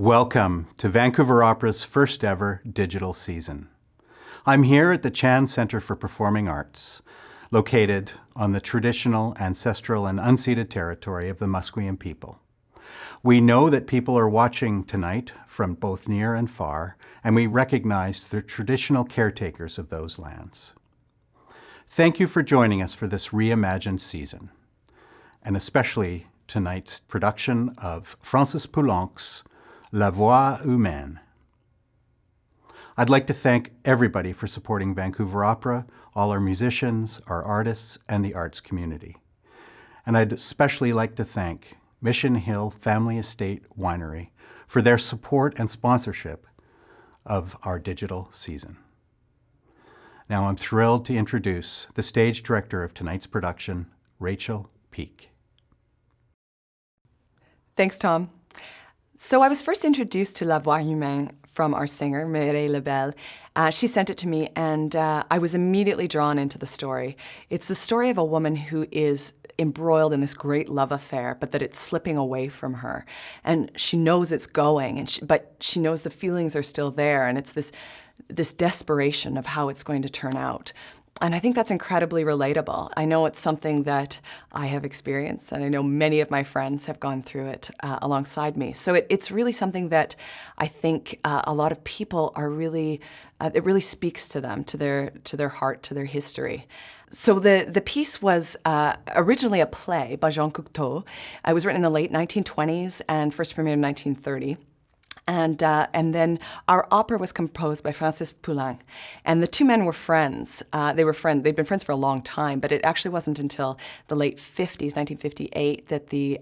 Welcome to Vancouver Opera's first ever digital season. I'm here at the Chan Centre for Performing Arts, located on the traditional, ancestral, and unceded territory of the Musqueam people. We know that people are watching tonight from both near and far, and we recognize the traditional caretakers of those lands. Thank you for joining us for this reimagined season, and especially tonight's production of Francis Poulenc's La Voix Humaine. I'd like to thank everybody for supporting Vancouver Opera, all our musicians, our artists, and the arts community. And I'd especially like to thank Mission Hill Family Estate Winery for their support and sponsorship of our digital season. Now I'm thrilled to introduce the stage director of tonight's production, Rachel Peake. Thanks, Tom. So I was first introduced to La Voix Humaine from our singer, Mireille Lebel. She sent it to me, and I was immediately drawn into the story. It's the story of a woman who is embroiled in this great love affair, but that it's slipping away from her. And she knows it's going, but she knows the feelings are still there, and it's this desperation of how it's going to turn out. And I think that's incredibly relatable. I know it's something that I have experienced, and I know many of my friends have gone through it alongside me. So it's really something that I think a lot of people are really, it really speaks to them, to their heart, to their history. So the piece was originally a play by Jean Cocteau. It was written in the late 1920s and first premiered in 1930. And then our opera was composed by Francis Poulenc. And the two men were friends. They'd been friends for a long time, but it actually wasn't until the late 50s, 1958, that the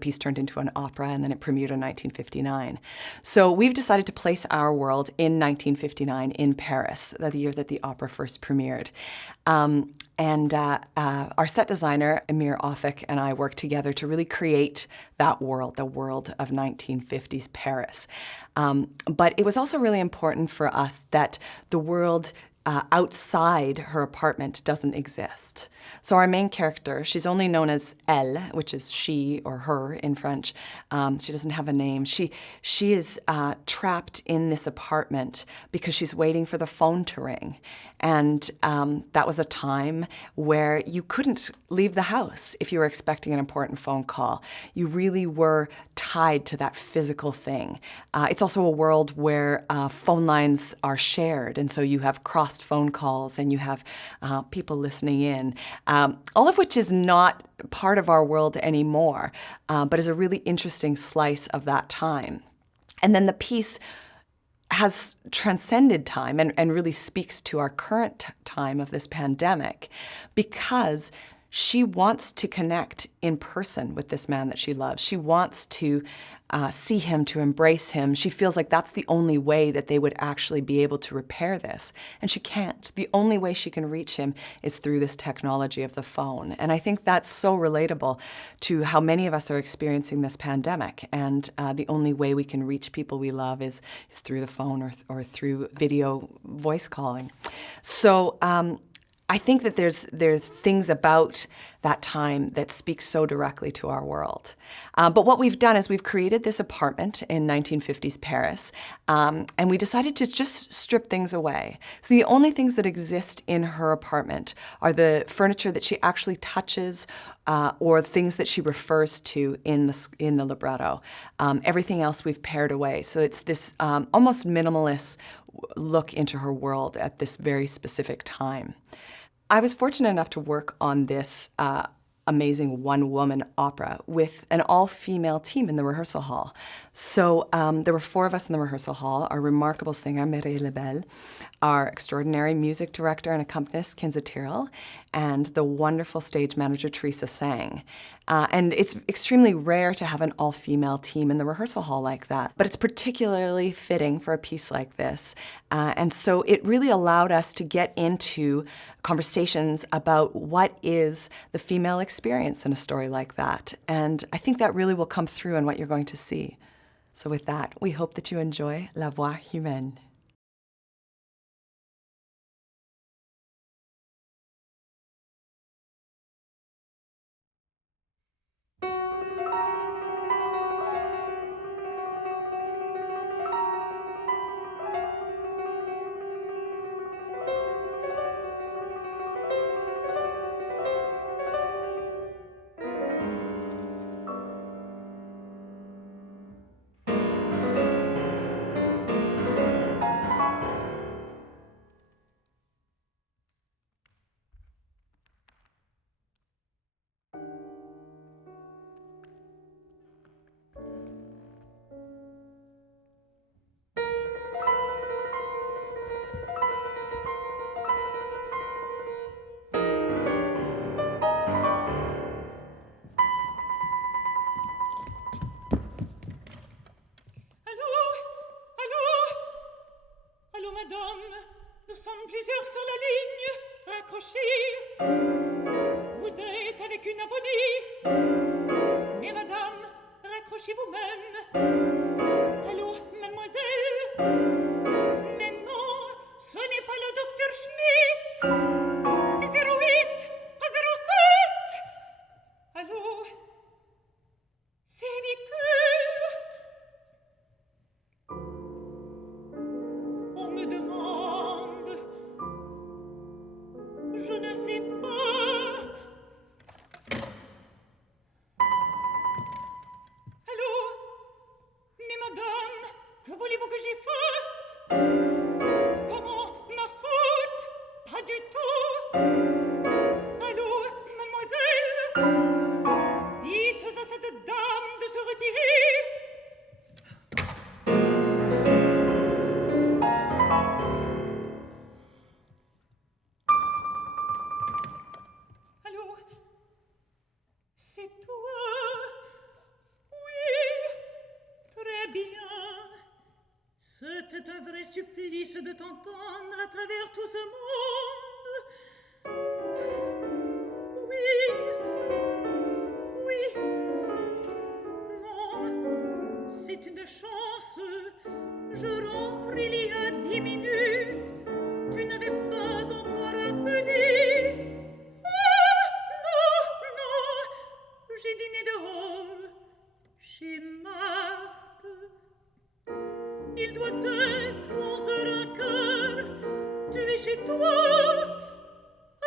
piece turned into an opera, and then it premiered in 1959. So we've decided to place our world in 1959 in Paris, the year that the opera first premiered. Our set designer, Amir Afik, and I worked together to really create that world, the world of 1950s Paris. But it was also really important for us that the world outside her apartment doesn't exist. So our main character, she's only known as Elle, which is she or her in French. She doesn't have a name. She is trapped in this apartment because she's waiting for the phone to ring. And that was a time where you couldn't leave the house if you were expecting an important phone call. You really were tied to that physical thing. It's also a world where phone lines are shared, and so you have crossed phone calls and you have people listening in, all of which is not part of our world anymore, but is a really interesting slice of that time. And then the piece has transcended time and really speaks to our current time of this pandemic, because she wants to connect in person with this man that she loves. She wants to see him, to embrace him. She feels like that's the only way that they would actually be able to repair this. And she can't. The only way she can reach him is through this technology of the phone. And I think that's so relatable to how many of us are experiencing this pandemic. And the only way we can reach people we love is through the phone or through video voice calling. So I think that there's things about that time that speak so directly to our world. But what we've done is we've created this apartment in 1950s Paris, and we decided to just strip things away. So the only things that exist in her apartment are the furniture that she actually touches, or things that she refers to in the libretto. Everything else we've pared away. So it's this almost minimalist look into her world at this very specific time. I was fortunate enough to work on this amazing one-woman opera with an all-female team in the rehearsal hall. So there were 4 of us in the rehearsal hall: our remarkable singer, Mireille Lebel, our extraordinary music director and accompanist, Kinza Tyrrell, and the wonderful stage manager, Teresa Sang. And it's extremely rare to have an all-female team in the rehearsal hall like that, but it's particularly fitting for a piece like this. And so it really allowed us to get into conversations about what is the female experience in a story like that. And I think that really will come through in what you're going to see. So with that, we hope that you enjoy La Voix Humaine. plusieurs sur la ligne, accrochés. Vous êtes avec une abonnée. Mais madame, raccrochez vous-même. Allô, mademoiselle? Mais non, ce n'est pas le docteur Schmidt. 08 à 07. Allô? C'est ridicule. On me demande. Je ne sais pas. Allô? Mais madame, que voulez-vous que j'y fasse? Comment? Ma faute? Pas du tout. Allô, mademoiselle? Dites à cette dame de se retirer. Allô? C'est toi? Oui, très bien. C'était un vrai supplice de t'entendre à travers tout ce monde. Oui, oui. Non, c'est une chance. Je rentre il y a 10 minutes. Tu n'avais pas encore appelé. Ah, non, non, j'ai dîné dehors, chez Marthe. Il doit être 11h15. Tu es chez toi.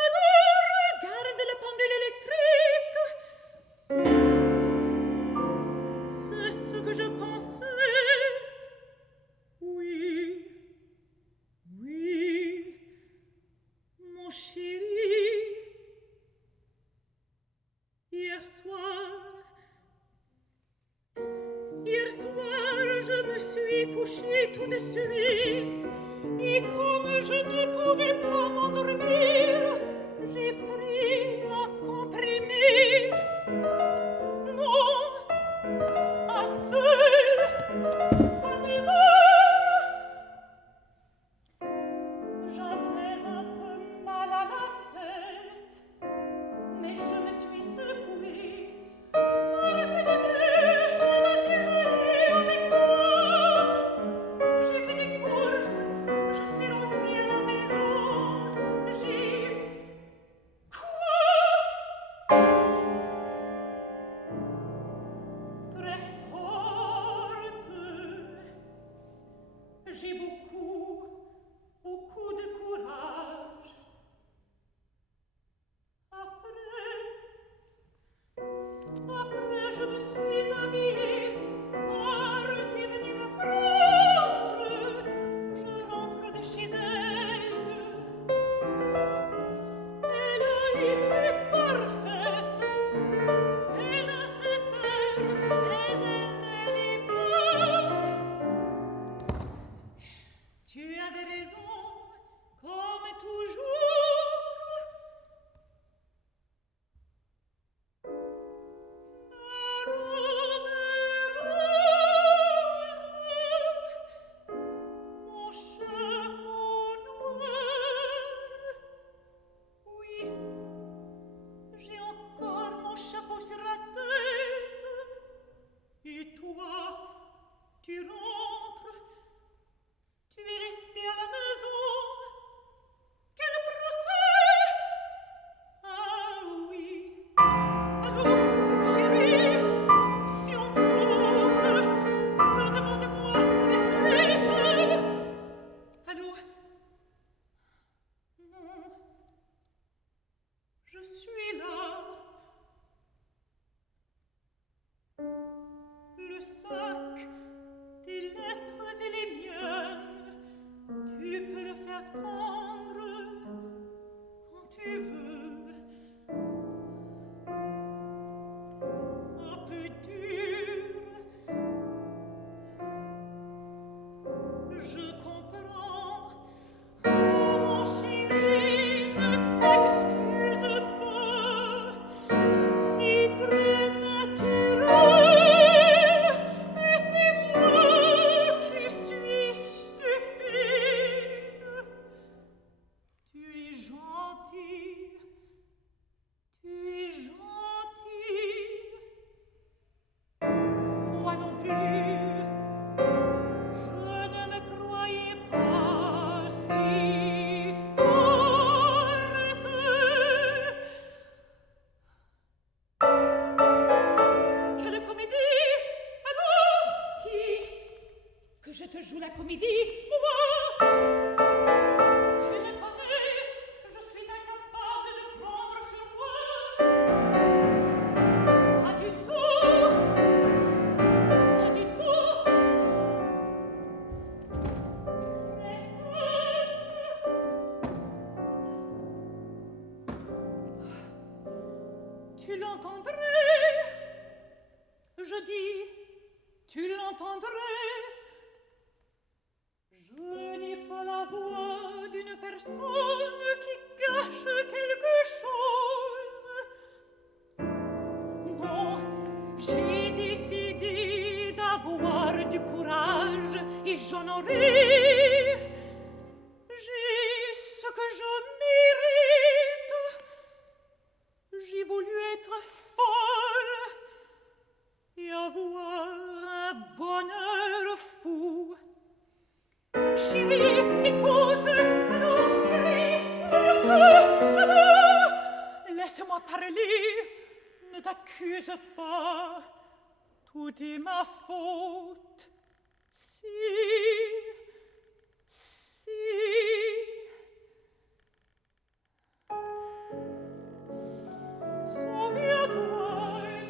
Alors, regarde la pendule électrique. C'est ce que je pensais. Oui, oui, mon chéri. Hier soir, je me suis couchée tout de suite, et comme je ne pouvais pas m'endormir, j'ai pris un comprimé. Non, un seul, à 9 heures. J'avais un peu mal à la tête, mais je me suis secouée. Marthe venait, elle a déjeuné avec moi. J'ai fait des courses, je suis rentrée à la maison. J'ai... Quoi? tu l'entendrais. Je dis, tu l'entendrais. Je n'ai pas la voix d'une personne qui cache quelque chose. Non, j'ai décidé d'avoir du courage et j'en aurai. J'ai ce que je mérite. J'ai voulu être folle et avoir un bonheur fou. Chérie, écoute, allons, chérie, allons, laisse-moi parler, ne t'accuse pas, tout est ma faute. Si, souviens-toi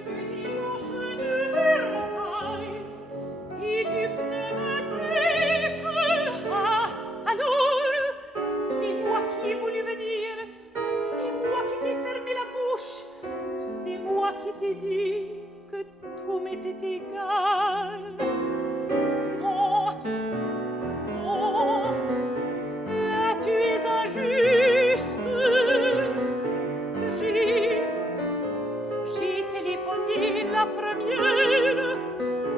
du dimanche de Versailles et du pneumatique. Ah, alors, c'est moi qui ai voulu venir, c'est moi qui t'ai fermé la bouche, c'est moi qui t'ai dit que tout m'était égal. Non, non, là tu es injuste. J'ai téléphoné la première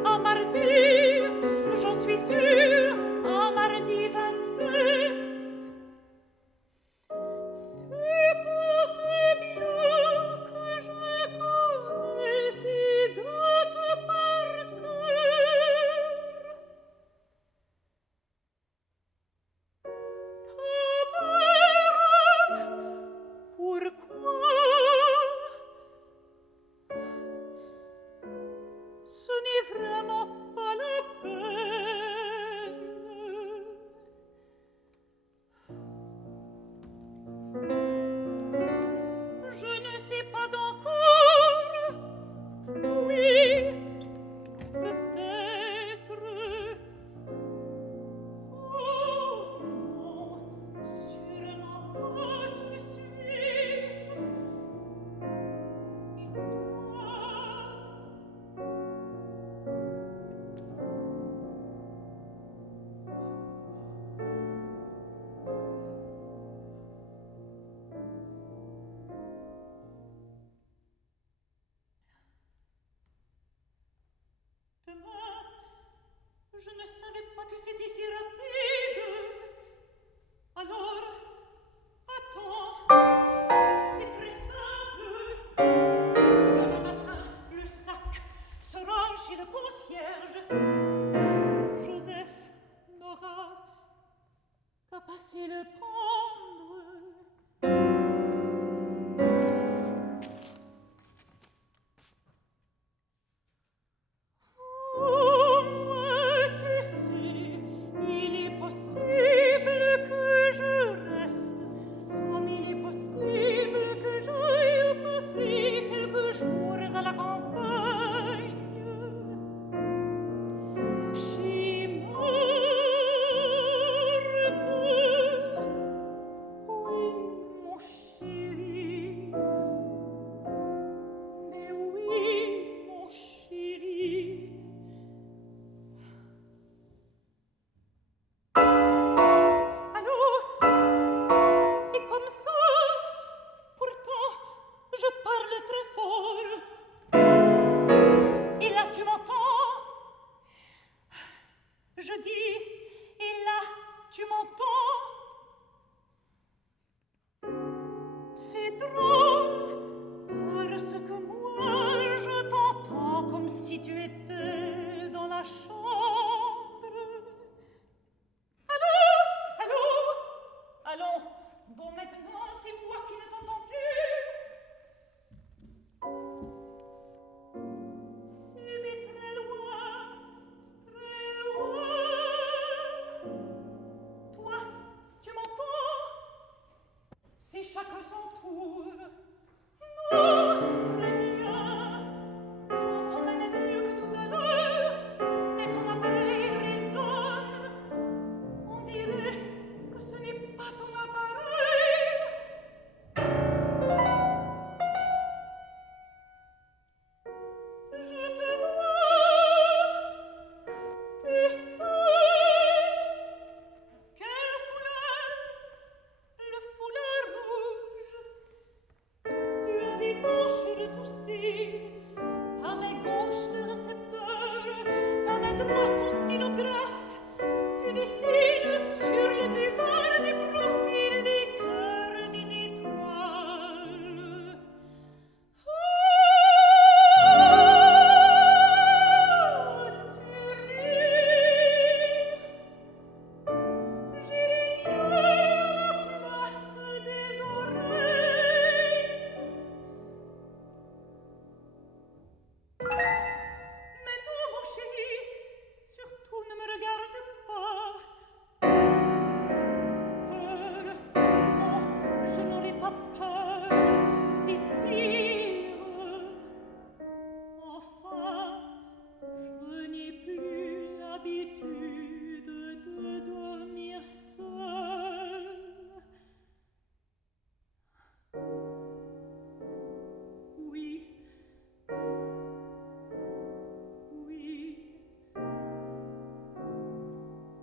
un mardi, j'en suis sûre, un mardi 27. Tu penses bien que je connais ces dates par cœur. Ta mère, pourquoi? Ce n'est vraiment pas la peine. Je ne sais pas encore. Oui, peut-être. Oh non, sûrement pas tout de suite. Et toi? Demain, je ne savais pas que c'était si rapide. Alors, attends, c'est très simple. Demain matin, le sac sera chez le concierge. Joseph n'aura qu'à passer le prendre. Oh, moi, tu sais, il est possible que je reste, comme il est possible que j'aille passer quelques jours à la campagne. Chez Marthe, oui, mon chéri, mais oui, mon chéri. Allô? Et comme ça, pourtant, je parle très fort. Et là, tu m'entends? Je dis, et là, tu m'entends? C'est drôle, parce que moi, je t'entends comme si tu étais dans la chambre. Allô? Allons, bon, maintenant, c'est moi qui ne t'entends plus. C'est mais très loin, très loin. Toi, tu m'entends? C'est chacun son tour. Non, très bien. J'entends même mieux que tout à l'heure, mais ton appareil résonne. On dirait que ce n'est pas ton appareil, aussi. Ta main gauche le récepteur, ta main droite ton stylographe. Tu dessines sur les buvards des profils, des cœurs, des étoiles. Oh, tu ris. J'ai les yeux à la place des oreilles. Mais non, mon chéri, surtout ne me regarde pas. Peur, non, je n'aurai pas peur, si pire. Enfin, je n'ai plus l'habitude de dormir seule. Oui, oui,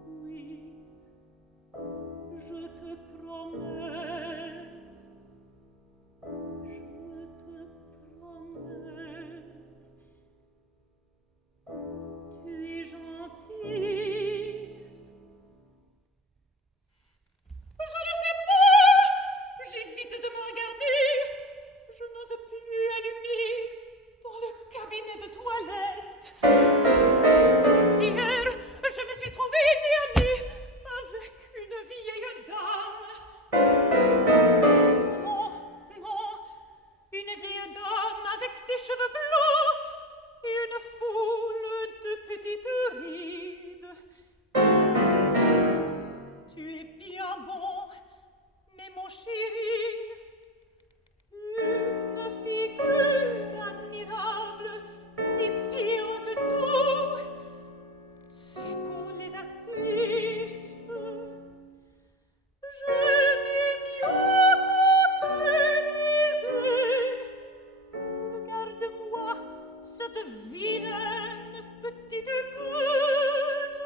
oui, je te promets, tu es gentil. Je ne sais pas, j'évite de me regarder, je n'ose plus allumer dans le cabinet de toilette. Hier, je me suis trouvée nez à nez avec une vieille dame. Non, non, une vieille dame avec des cheveux blancs et une foule de petites rides. Tu es bien bon, mais mon chéri, une figure admirable, si pire que tout, c'est pour les artistes. J'aimais mieux qu'on te disait, regarde-moi cette vilaine petite gueule.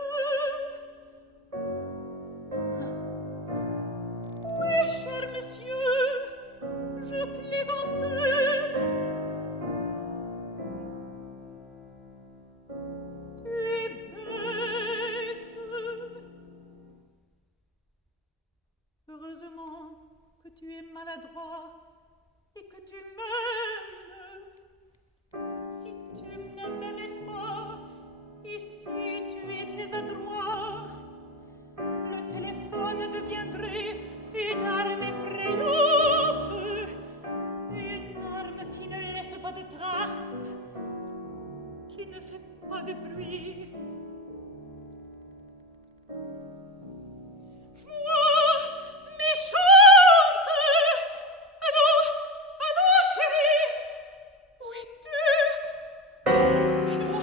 Oui, cher monsieur, je plaisantais. Tu es bête. Heureusement que tu es maladroit et que tu m'aimes. Si tu ne m'aimais pas, et si tu étais adroit, le téléphone deviendrait une arme effrayante, une arme qui ne laisse pas de traces, qui ne fait pas de bruit. Moi, méchante! Allô, allô, chérie! Où es-tu? Allô,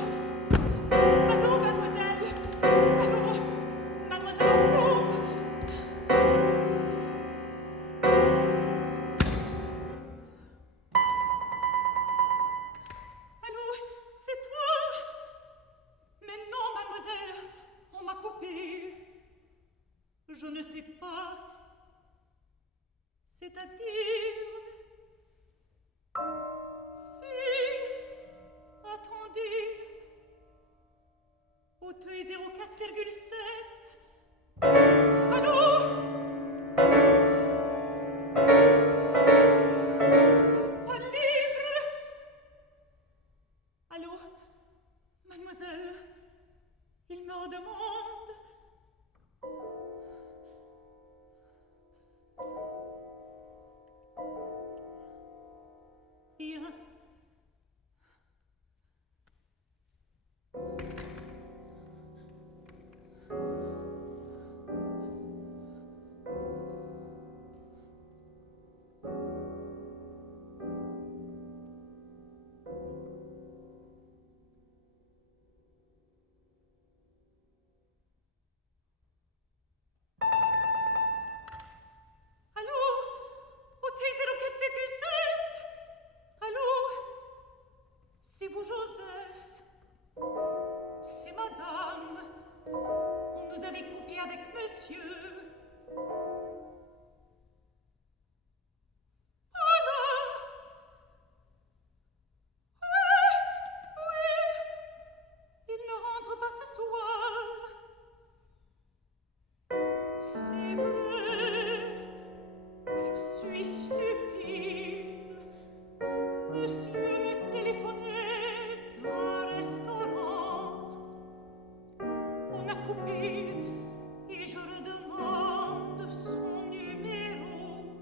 allô, mademoiselle! Allô, mademoiselle en coupe! Allô, c'est toi? Mais non, mademoiselle, on m'a coupé. Je ne sais pas. C'est-à-dire... Si... Attendez... Auteuil 04,7. Allô? Pas libre? Allô? Mademoiselle, il me redemande. Bien. suis stupide. Monsieur me téléphonait d'un restaurant. On a coupé et je redemande son numéro.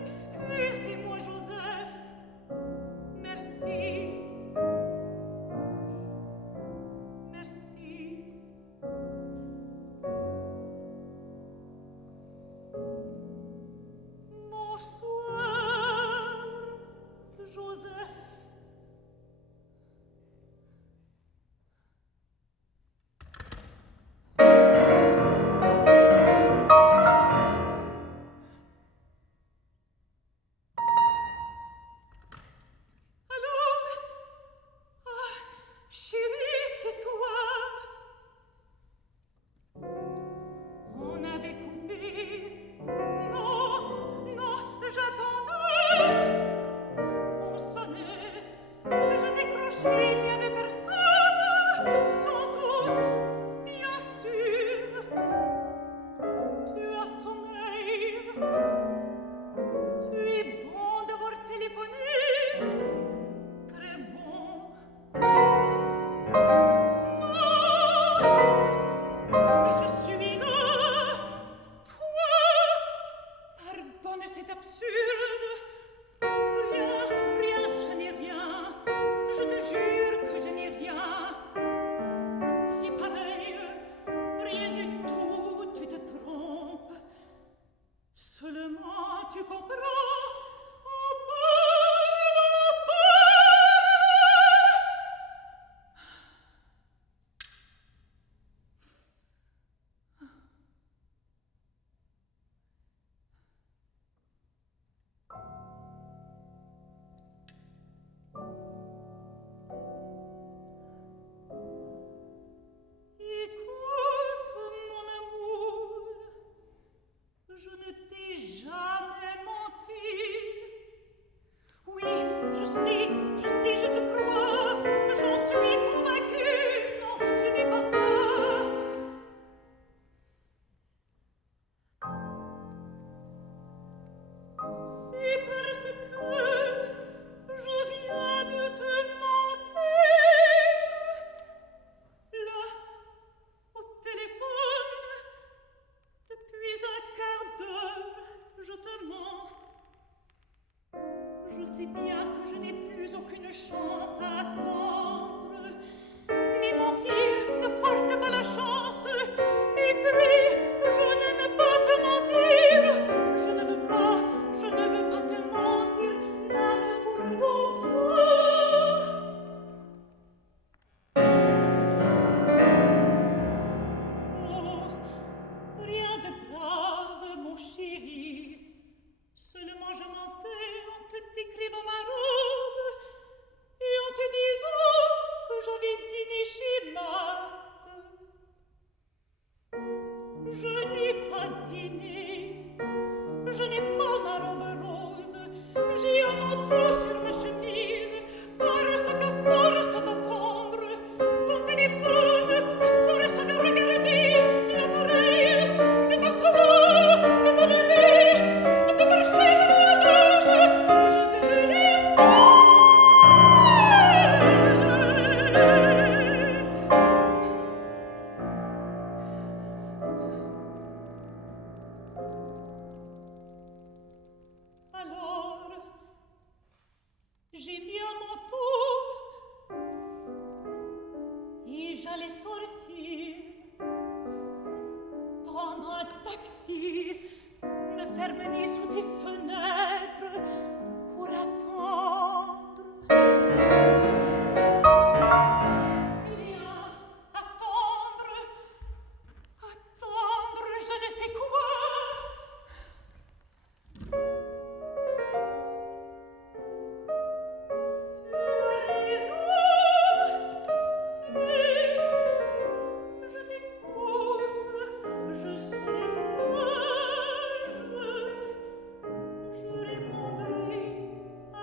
Excusez-moi, Joseph. Merci. Merci. Bonsoir, Joseph. Allô? Ah, chérie, c'est toi. On avait coupé. Non, non, j'attendais. On sonnait. Je décrochais, il n'y avait personne. Sans doute, bien sûr. Tu as sommeil. Tu es bon d'avoir téléphoné. Très bon. Non, je suis là. Quoi? Pardonne, c'est absurde. Rien, rien, je n'ai rien. Je te jure que je n'ai rien. Si pareil, rien du tout, tu te trompes. Seulement, tu comprends. On parle. Écoute, mon amour, je ne t'ai jamais menti. Oui, je sais, je te crois, j'en suis convaincue. Non, ce n'est pas ça. C'est parce que je viens de te mentir. Là, au téléphone, depuis un quart d'heure, je te mens. Je sais bien que je n'ai plus aucune chance à attendre. Mais mentir ne porte pas la chance. Et puis, je n'aime pas te mentir. Je ne veux pas te mentir, même pour ton cœur. Oh, rien de grave, mon chéri. Seulement je mentais en te décrivant ma robe et en te disant que j'avais dîné chez Marthe. Je n'ai pas dîné, je n'ai pas ma robe rose, j'ai un manteau sur ma chemise, parce qu'à force d'attendre ton téléphone, à force de regarder l'appareil, de m'asseoir, de me lever, de marcher à l'horloge, je devenais folle. Alors, j'ai mis un manteau et j'allais sortir, prendre un taxi, me faire mener sous tes fenêtres pour attendre. Eh bien, attendre, je ne sais quoi. Tu as raison, je t'écoute, je serai sage, je répondrai à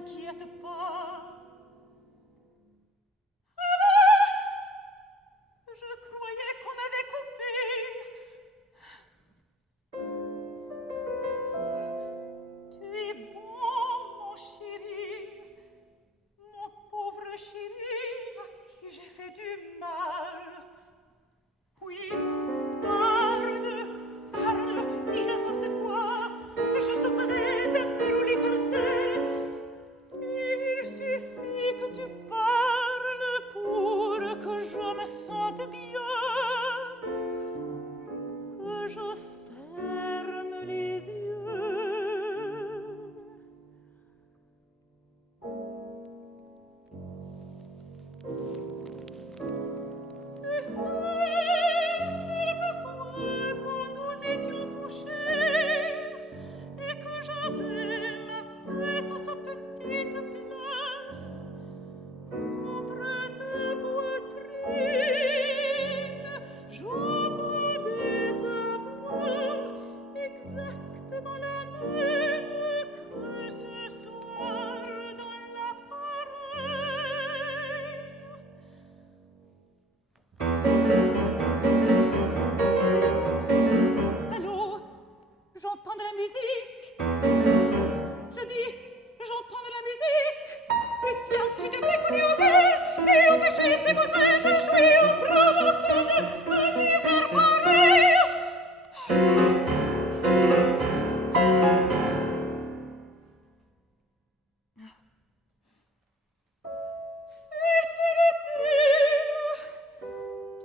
t'inquiète pas. Je croyais qu'on avait coupé. Tu es bon, mon chéri, mon pauvre chéri, à qui j'ai fait du mal. Oui, parle, dis n'importe quoi, je souffrais aimer ou liberté. Il suffit que tu parles pour que je me sente bien, que je ferme les yeux. Tu sais, quelquefois quand nous étions couchés et que j'avais la tête à sa petite place entre deux poitrines, j'entendais ta voix exactement la même que ce soir dans l'appareil. Allô, j'entends de la musique. Je dis, j'entends de la musique. Eh bien, tu devrais courir au vert et empêcher si vous êtes à jouer au gramophone à 10 heures pareilles. C'était l'été.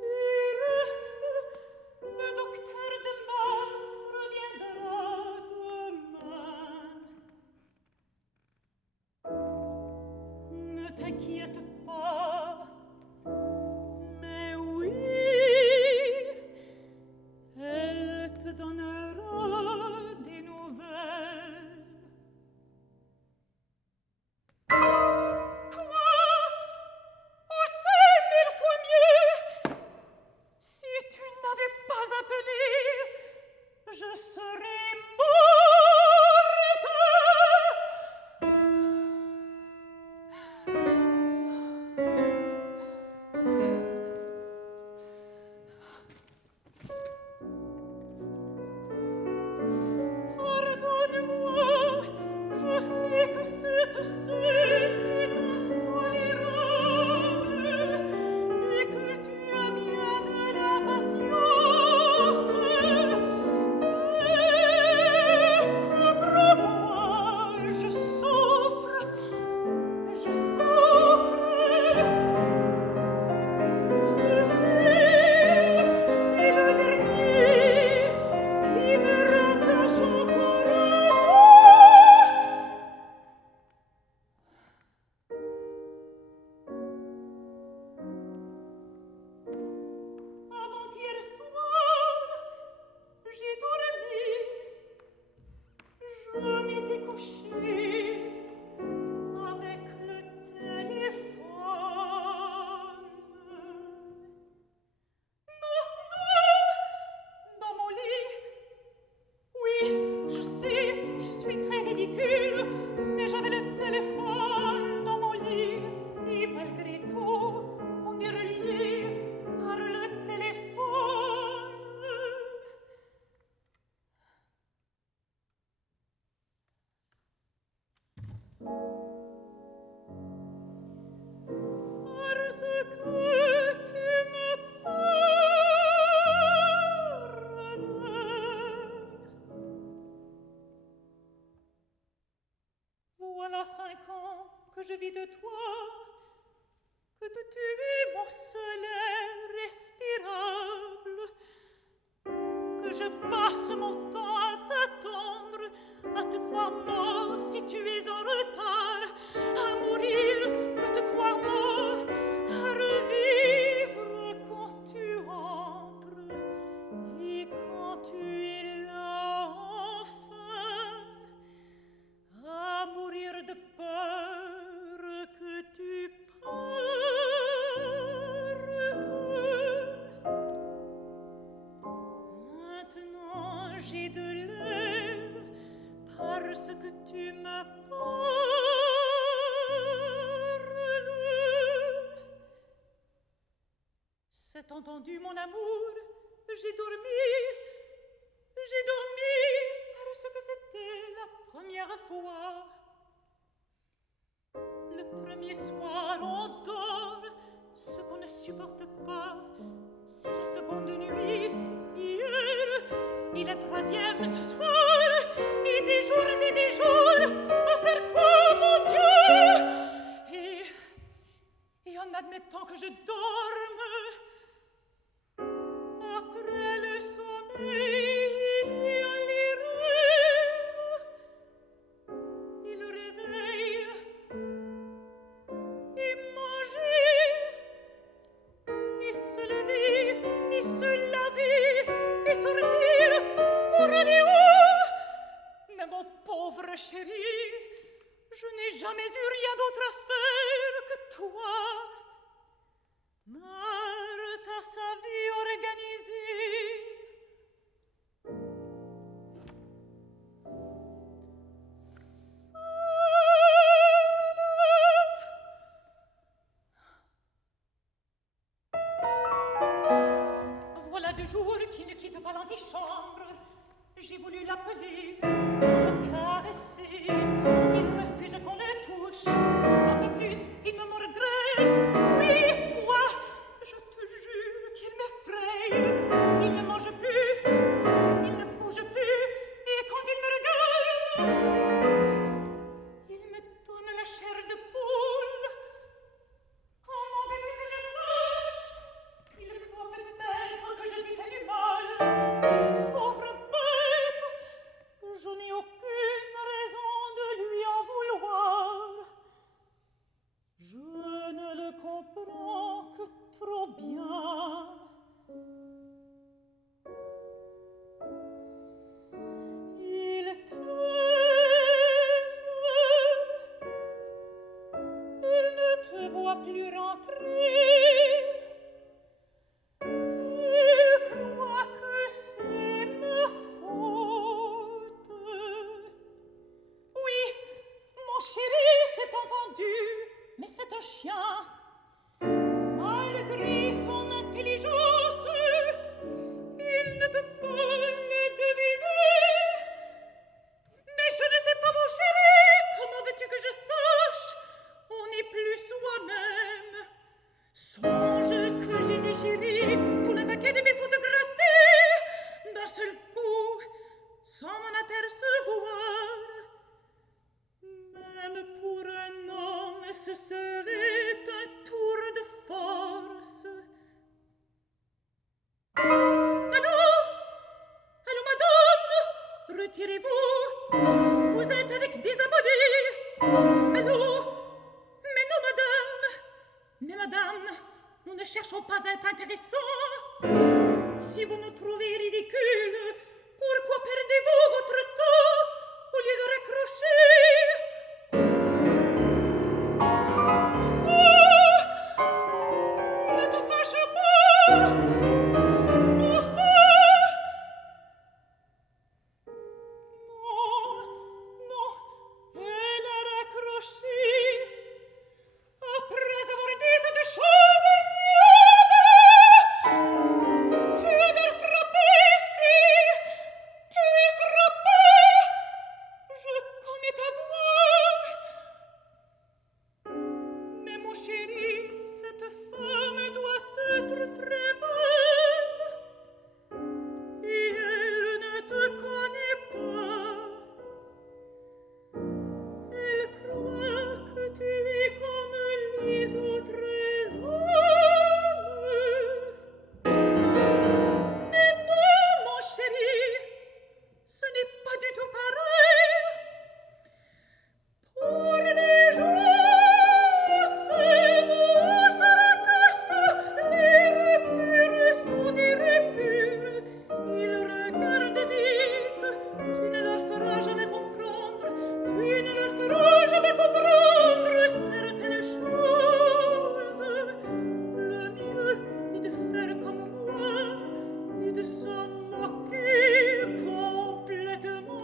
Tu restes, le docteur de Malte reviendra demain. Ne t'inquiète pas, mais oui, elle te donnera des nouvelles. Quoi? Oh, c'est 1000 fois mieux! Si tu n'avais pas appelé, je serais morte. Pardonne-moi, je sais que cette scène est intolérable et que tu as bien de la patience. Mais comprends-moi, je souffre. Ce fait, c'est le dernier qui me rattache encore à avant-hier soir, j'ai dormi, je m'étais couchée avec le téléphone. Non, dans mon lit. Oui, je sais, je suis très ridicule, mais j'avais le téléphone dans mon lit. Et malgré tout, on est relié par le téléphone. Parce que tu me parles. Voilà 5 ans que je vis de toi, que tu es mon seul air respirable, que je passe mon temps à t'attendre, à te croire mort si tu es en retard, à mourir, de te croire mort, à revivre quand tu entres et quand tu es là enfin, à mourir de peur que tu partes. Maintenant j'ai de l'air parce que tu me parles. entendu, mon amour, j'ai dormi parce que c'était la première fois. Le premier soir, on dort, ce qu'on ne supporte pas, c'est la seconde nuit, hier, et la troisième ce soir, et des jours, à faire quoi, mon Dieu? Et en admettant que je dorme, après le sommeil, il y a les rêves, et le réveil, et manger, et se lever, et se laver, et sortir pour aller où? Mais mon pauvre chéri, je n'ai jamais eu rien d'autre à faire que toi. Marthe a sa vie organisée. Voilà 2 jours qu'il ne quitte pas l'antichambre. J'ai voulu l'appeler, le caresser. Il refuse qu'on le touche. Un peu plus, il me mordrait. Oui, moi, je te jure qu'il m'effraie. Il ne mange plus, il ne bouge plus. Et quand il me regarde, il me donne la chair de poule. Comment veux-tu que je sache? Il croit peut-être que je lui fais du mal. Pauvre bête, je n'ai aucune raison de lui en vouloir. Je ne le comprends que trop bien. Il t'aime, il ne te voit plus rentrer. Il croit que c'est ma faute. Oui, mon chéri, c'est entendu, mais c'est un chien. Malgré son intelligence, il ne peut pas les deviner. Mais je ne sais pas, mon chéri, comment veux-tu que je sache? On n'est plus soi-même. Songe que j'ai déchiré tout le paquet de mes photographies d'un seul coup, sans m'en apercevoir. Même pour un homme, ce serait un tour de force. Allô? Allô, madame? Retirez-vous. Vous êtes avec des abonnés. Allô? Mais non, madame. Mais madame, nous ne cherchons pas à être intéressants. Si vous nous trouvez ridicules, pourquoi perdez-vous votre temps au lieu de raccrocher? Oh, ne te fâche pas. Enfin. Non, elle a raccroché. Après avoir dit cette chose ignoble, tu es leur frappé ici, tu es frappé, je connais ta voix. Mais mon chéri, cette femme doit être très belle, et elle ne te connaît pas. Elle croit que tu es comme les autres hommes. Mais non, mon chéri, ce n'est pas du tout pareil. Pour les gens, ces mots se rattachent, les ruptures sont des ruptures. Ils regardent vite, tu ne leur feras jamais comprendre, tu ne leur feras jamais comprendre certaines choses. Le mieux est de faire comme moi et de s'en moquer complètement.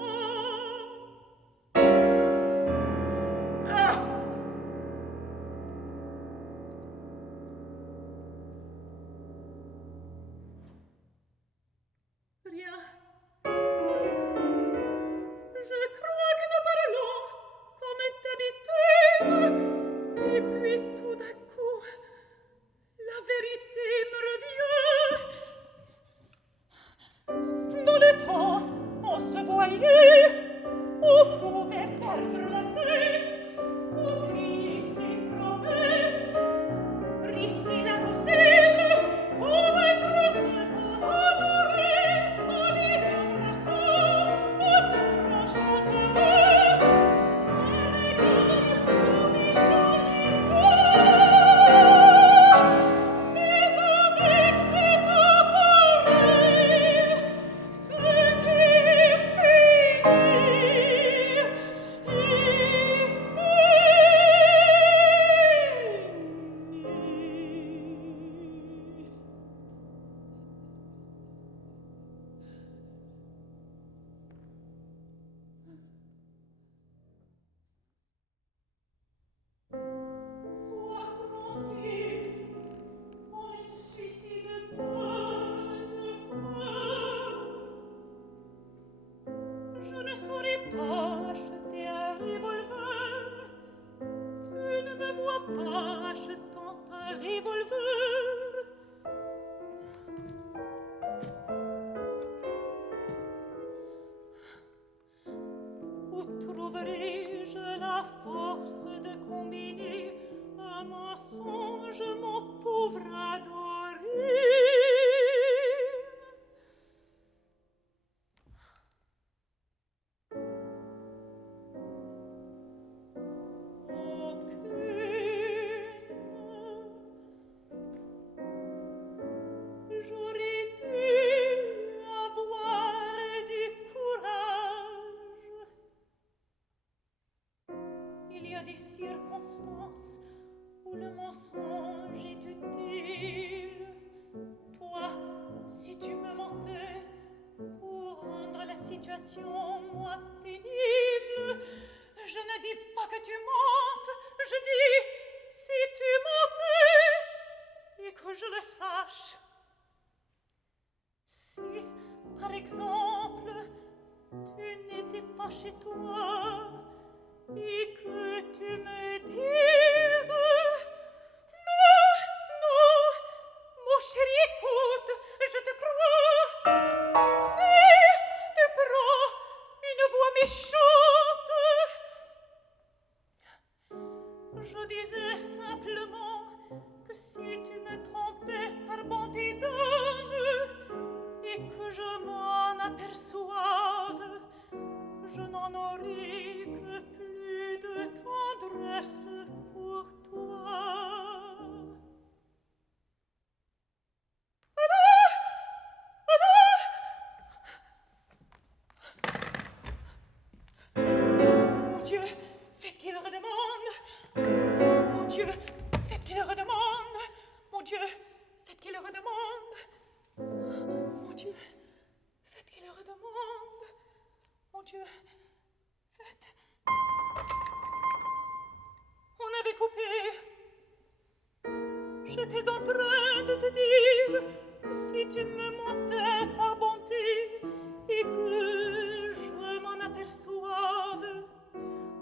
J'étais en train de te dire que si tu me mentais par bonté et que je m'en aperçoive,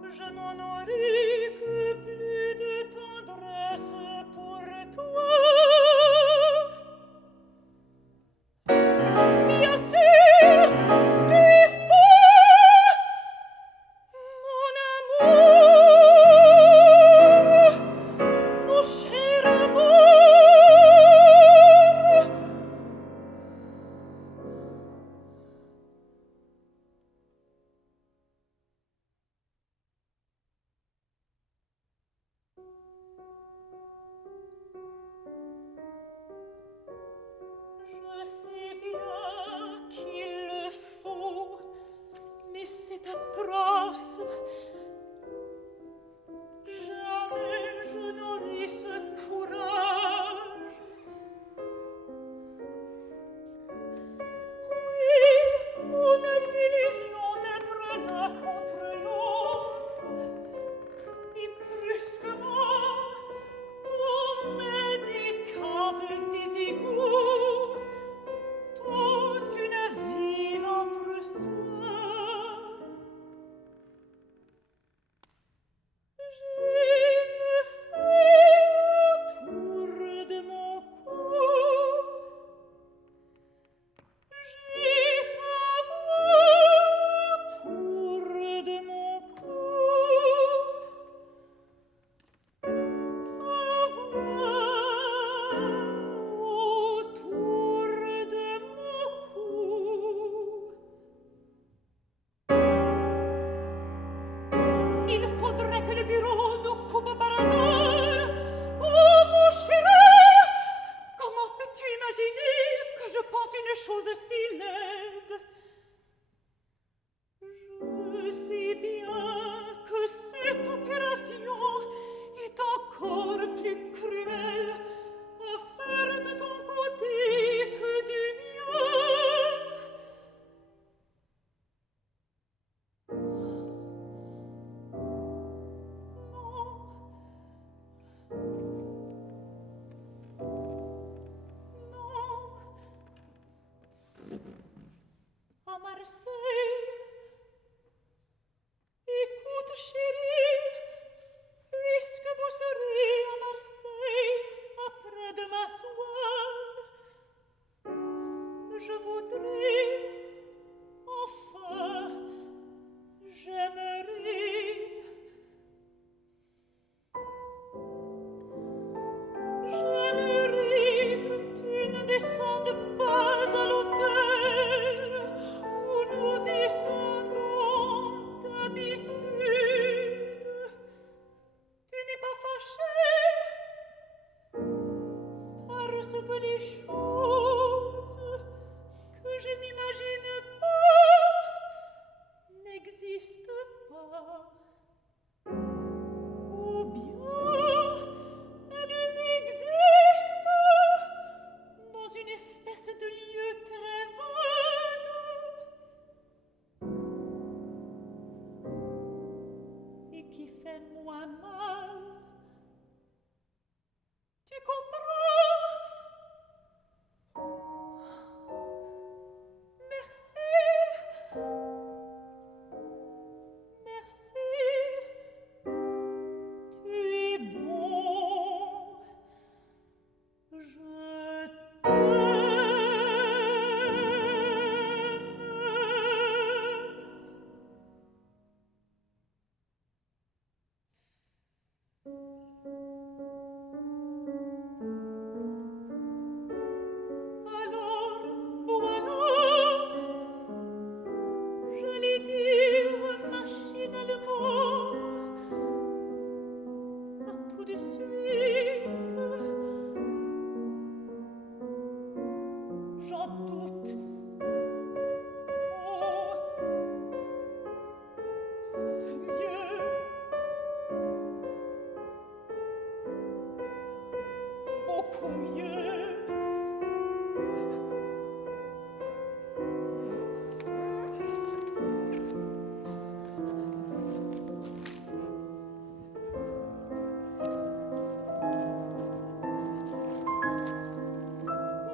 je n'en aurai que plus de tendresse pour toi. Bien sûr, tu es fou, mon amour, mon cher amour. Je sais bien qu'il le faut, mais c'est atroce. Jamais je n'aurai ce courage. Oui, on a l'illusion d'être l'un contre l'autre. Et brusquement, on met des caves, des égouts, toute une ville entre soi. J'ai le fait autour faudrait que le bureau nous coupe par hasard. Oh, mon chéri, comment peux-tu imaginer que je pense une chose si laide? Je sais bien que cette opération est encore plus cruelle à faire de ton côté que du mien. À Marseille, écoute chérie, puisque vous serez à Marseille après-demain soir, je voudrais, enfin, j'aimerais que tu ne descendes pas à l'hôtel où nous descendons d'habitude. Tu n'es pas fâché parce que les choses que je n'imagine pas n'existent pas. Ou bien elles existent dans une espèce de lieu très vague et qui fait moins mal. Tu comprends? Merci. Merci. Tu es bon. Je t'aime. Alors, voilà, j'allais dire machinalement, à tout de suite. J'en doute. Oh, c'est mieux. Beaucoup mieux.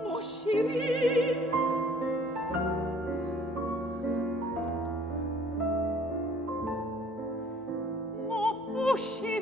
Mon chéri, mon beau chéri.